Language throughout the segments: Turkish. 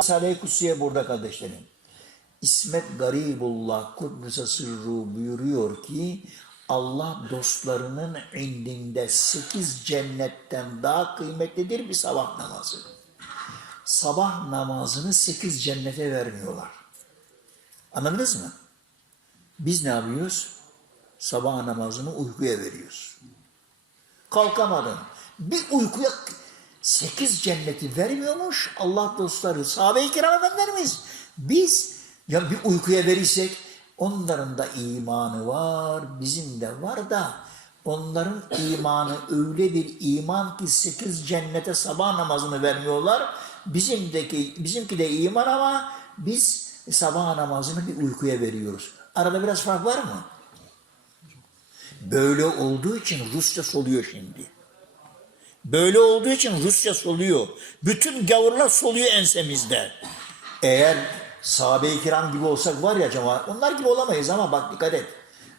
Risale-i Kutsiye burada kardeşlerim. İsmet Garibullah Kuddüs'e sırru buyuruyor ki Allah dostlarının indinde sekiz cennetten daha kıymetlidir bir sabah namazı. Sabah namazını sekiz cennete vermiyorlar. Anladınız mı? Biz ne yapıyoruz? Sabah namazını uykuya veriyoruz. Kalkamadın. Bir uykuya sekiz cenneti vermiyormuş Allah dostları. Sahabe-i kiram efendilerimiz. Biz ya bir uykuya verirsek onların da imanı var, bizim de var da onların imanı öyle bir iman ki sekiz cennete sabah namazını vermiyorlar. Bizimdeki, bizimki de iman ama biz sabah namazını bir uykuya veriyoruz. Arada biraz fark var mı? Böyle olduğu için Rusça soluyor şimdi. Böyle olduğu için Rusça soluyor. Bütün gavurlar soluyor ensemizde. Eğer sahabe-i kiram gibi olsak var ya cemaat, onlar gibi olamayız ama bak dikkat et.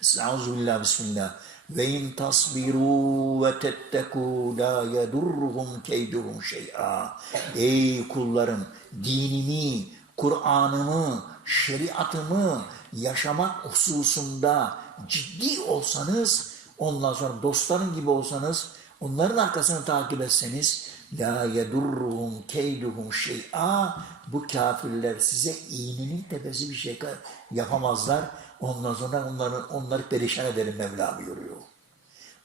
Estağfirullah, bismillah. Ve in tasbiru ve tetteku la yedurruhum keyduhum şey'a. Ey kullarım, dinimi, Kur'an'ımı, şeriatımı yaşamak hususunda ciddi olsanız, ondan sonra dostların gibi olsanız, onların arkasını takip etseniz, la yedurruhum keyduhum şey'a bu kafirler size iğnenin tepesi bir şey yapamazlar. Ondan sonra onları, onları perişan ederim Mevla buyuruyor.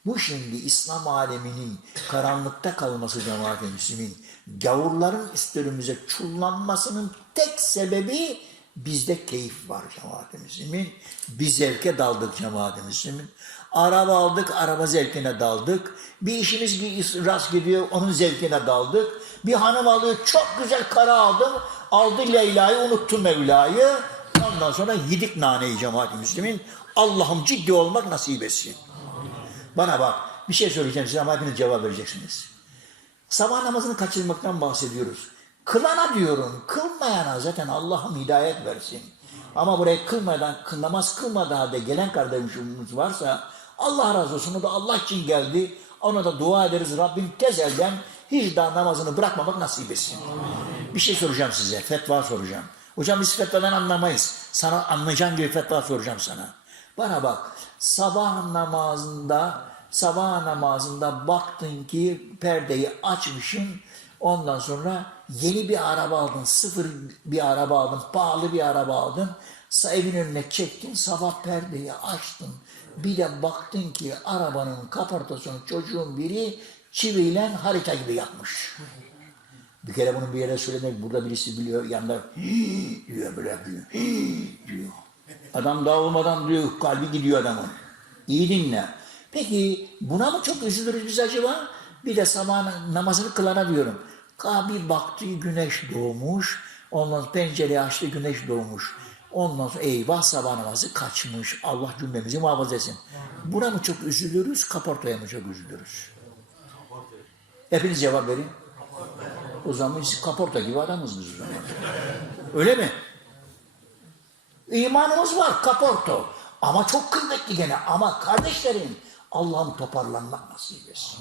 Bu şimdi İslam aleminin karanlıkta kalması cemaat-i müslümin, gavurların üstlerimize çullanmasının tek sebebi bizde keyif var cemaat-i müslümin. Biz zevke daldık cemaat-i müslümin. Araba aldık, araba zevkine daldık. Bir işimiz rast gidiyor, onun zevkine daldık. Bir hanım alıyor, çok güzel kara aldım. Aldı Leyla'yı, unuttu Mevla'yı. Ondan sonra yedik naneyi cemaat-i müslümin. Allah'ım ciddi olmak nasip etsin. Bana bak bir şey söyleyeceğim size ama hepiniz cevap vereceksiniz. Sabah namazını kaçırmaktan bahsediyoruz. Kılana diyorum, kılmayana zaten Allah'ım hidayet versin. Ama buraya kılmadan, namaz kılmadığı halde gelen kardeşimiz varsa Allah razı olsun o da Allah için geldi. Ona da dua ederiz Rabbim tez elden hiç daha namazını bırakmamak nasip etsin. Bir şey soracağım size, fetva soracağım. Hocam biz fetvadan anlamayız. Sana anlayacağın gibi fetva soracağım sana. Bana bak, sabah namazında sabah namazında baktın ki perdeyi açmışsın. Ondan sonra yeni bir araba aldın, sıfır bir araba aldın, pahalı bir araba aldın. Evin önüne çektin, sabah perdeyi açtın. Bir de baktın ki arabanın kaportasını çocuğun biri çiviyle harita gibi yapmış. Bir kere bunu bir yere söylemek, burada birisi biliyor, yanında diyor böyle yapıyor, diyor. Adam daha olmadan diyor, kalbi gidiyor adamın. İyi dinle. Peki buna mı çok üzülürüz biz acaba? Bir de sabah namazını kılana diyorum. Bir baktı güneş doğmuş. Ondan pencereyi açtı güneş doğmuş. Ondan sonra eyvah sabah namazı kaçmış. Allah cümlemizi muhafaza etsin. Buna mı çok üzülürüz, kaportaya mı çok üzülürüz? Hepiniz cevap verin. O zaman biz kaporta gibi adamız biz o zaman. Öyle mi? İmanımız var kaporto. Ama çok kıymetli gene. Ama kardeşlerim Allah'ım toparlanmak nasip etsin.